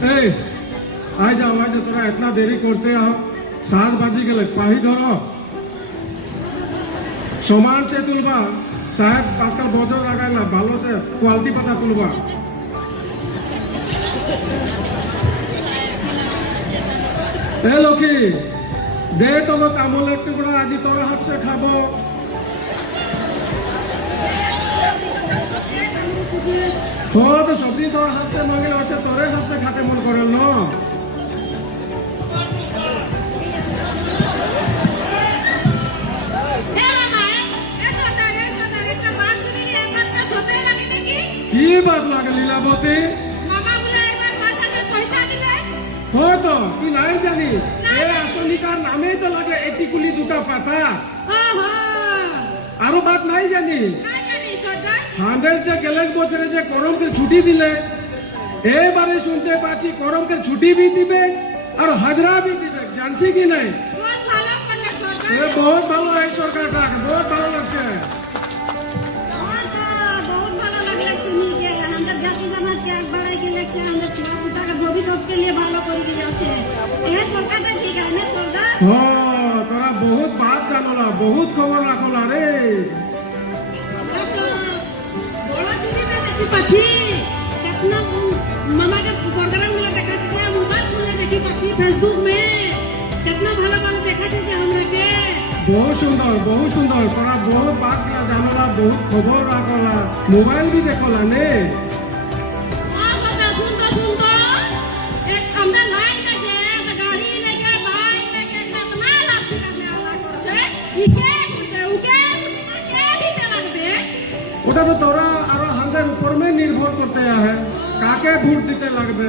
ए आ जा तोरा इतना देरी करते हो 7 बाजी गए पाही धरो समान से तुलबा साहेब आजकल बजर लागाला भालो से क्वालिटी पता तुलबा ए लकी दे तो कामल एक टुकड़ा आज तोर हाथ से खाबो तो सब दिन तोर हाथ से मांगे वैसे तोरे हाथ से खाते मन करल न की बात लागे लीलावती हो तो तुई নাই জানি এ আসলিকার নামে তো লাগে এটিকুলি দুটা পাতা আরো বাত নাই জানি হাঁদের যে গেলেক বছরে যে করমকে ছুটি দিলে এবারে শুনতে পাচ্ছি করমকে ছুটি भी দিবে আর হাজরা भी দিবে জানছি কি নাই বহুত ভালো এই সরকারটা বহুত ভালো লাগছে ভবিষ্যৎ लिए ভালো করে যাচ্ছে এই সরকারটা ঠিক আছে না সরকার তোরা বহুত বাত জানোলা বহুত খবর রাখলা রে বড় টিভিতে দেখি পাচ্ছি कितना मामा के प्रोग्राम मिला देखा छै मोबाइल खुले देखी पाচ্ছি फेसबुक में कितना ভালো ভালো দেখাচ্ছে যে আমরা के बहुत सुंदर তোরা बहुत बात গুলা জানোলা बहुत খবর রাখলা মোবাইল भी देखला ने ওটা তো তোরা আরো হাঁদের উপর में निर्भर करते है काके ভোট দিতে লাগবে